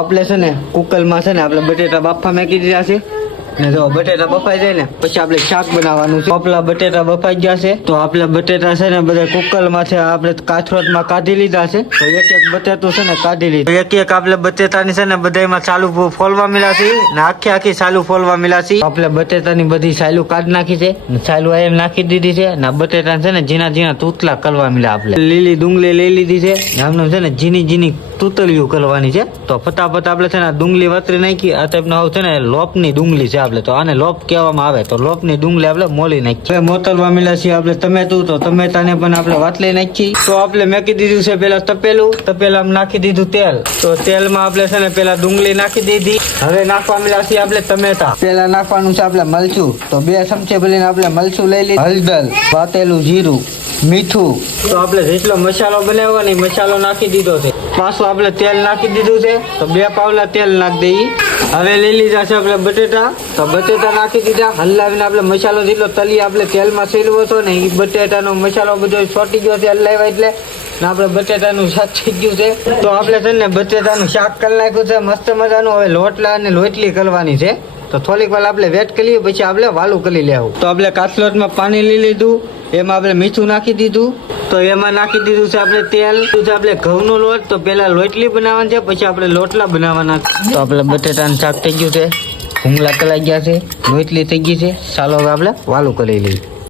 આપણે છે ને કુકરમાં છે ને આપણે બટેટા બાફા મેકી દીધા છે ને જો બટેટા બફાઈ જાય ને પછી આપણે શાક બનાવવાનું છે. આપણા બટેટા બફાઈ ગયા છે તો આપણે બટેટા છે ને બધા કુકરમાં છે આપણે કાથરોટમાં કાઢી લીધા છે. તો એક એક બટેટું છે ને કાઢી લીધું. એક એક આપણે બટેટાની છે ને બધામાં ચાલુ ફોલવા મળ્યા છે ને આખી ચાલુ ફોલવા મળ્યા છે. આપણે બટેટાની બધી ચાલુ કાઢી નાખી છે ને ચાલુ એમ નાખી દીધી છે ને બટેટા છે ને ઝીણા ઝીણા તૂતલા કરવા મળ્યા. આપણે લીલી ડુંગળી લઈ લીધી છે ને આમનું છે ને ઝીણી ઝીણી તૂતળીઓ કરવાની છે. તો ફટાફટ આપણે છે ને ડુંગળી વતરી નાખી. આ ટાઈપનો છે ને લોપની ડુંગળી છે. આપણે તો આને લોપ કહેવામાં આવે. તો લોપની ડુંગળી આપણે મોલી નાખી. મોતરવા મળ્યા છીએ આપણે ટમેટું. તો ટમેટાને પણ આપણે વાટલી નાખી. તો આપણે મેકી દીધું છે પેલા તપેલું. તપેલામાં નાખી દીધું તેલ. તો તેલમાં આપણે છે ને પેલા ડુંગળી નાખી દીધી. હવે નાખવા મળ્યા છીએ આપણે ટમેટા. પેલા નાખવાનું છે આપણે મરચું. તો 2 ચમચી ભરીને આપણે મરચું લઈ લીધું. હળદર, વાટેલું જીરું, મીઠું. તો આપણે જેટલો મસાલો બનાવ્યો ને મસાલો નાખી દીધો છે. પાછું આપણે તેલ નાખી દીધું છે. તો 2 પાવલા તેલ નાખી દઈએ. હવે લઈ લીધા છે આપણે બટેટા. તો બટેટા નાખી દીધા. હલાવીને આપણે મસાલો જેટલો તલી આપણે તેલમાં સેલવો હતો ને એ બટેટાનો મસાલો બધો છોટી ગયો છે હલાવ્યા એટલે ને આપણે બટેટાનું શાક થઈ ગયું છે. તો આપણે છે ને બટેટાનું શાક કરી નાખ્યું છે મસ્ત મજાનું. હવે લોટલા અને લોટલી કરવાની છે. તો થોડીક વાર આપણે વેટ કરીએ પછી આપણે વાલું કરી લેવું. તો આપણે કાચલોટમાં પાણી લઈ લીધું. એમાં આપણે મીઠું નાખી દીધું. તો એમાં નાખી દીધું છે આપણે તેલ. આપણે ઘઉંનો લોટ. તો પેલા લોટલી બનાવવાની છે પછી આપણે લોટલા બનાવવાના. તો આપણે બટેટાનું શાક થઈ ગયું છે. ભૂંગળા કલાઈ ગયા છે. લોટલી થઈ ગઈ છે. ચાલો હવે આપણે વાલું કરી લઈએ.